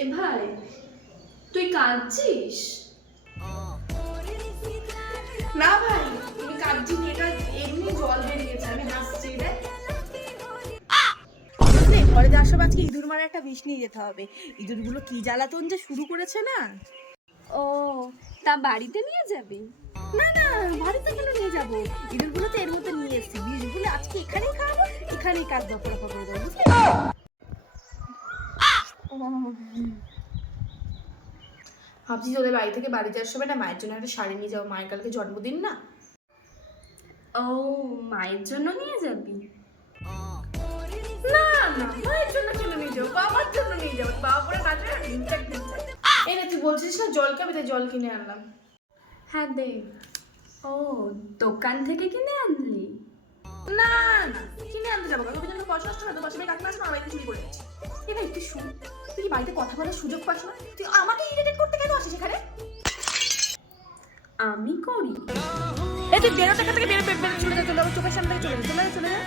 এ ভাই, তুই কাঁদছিস? না ভাই, তুমি কাঁদছি নি, এটা এমনি জল বেরিয়েছে, আমি হাসছি রে। বুঝলি, ঘরে যাওয়ার সময় আজকে ইঁদুর মারা একটা বিষ নিয়ে যেতে হবে। ইঁদুরগুলো কি জ্বালাতন যে শুরু করেছে না। ও, তা বাড়িতে নিয়ে যাবি? না না, বাড়িতে কেন নিয়ে যাবো? ইঁদুরগুলো তো এর মধ্যে নিয়ে এসেছি, বিষগুলো আজকে এখানেই খাওয়াবো, এখানেই কাজ দফা রফা করে দেবো, বুঝলি? ভাবছি তোদের বাড়ি থেকে বাড়ি যাওয়ার সময় না মায়ের জন্য একটা শাড়ি নিয়ে যাবো, মায়ের কালকে জন্মদিন না। ও, মায়ের জন্য নিয়ে যাবি? না না, মায়ের জন্য কেন নিয়ে যাবো, বাবার জন্য নিয়ে যাবো। বাবা পরে কাটে না, ইনফ্যাক্ট এই না, তুই বলছিস না জল খাবি, তাই জল কিনে আনলাম। হ্যাঁ দে। ও, দোকান থেকে কিনে আনলি? না না, কিনে আনতে যাবো কাকু, জন্য পয়সা নষ্ট না তো, পাশে কাকিমা আছে, আমার বাড়িতে চুরি করে এনেছি। এই ভাই তুই শুন, তুই কি বাড়িতে কথা বলার সুযোগ পাস না? তুই আমাকে ইরিটেট করতে কেন আসিস এখানে? আমি করি? এই তুই 1,500 টাকা থেকে বের চলে যা, চলে যা, চোখের সামনে থেকে চলে যা, চলে যা, চলে যা।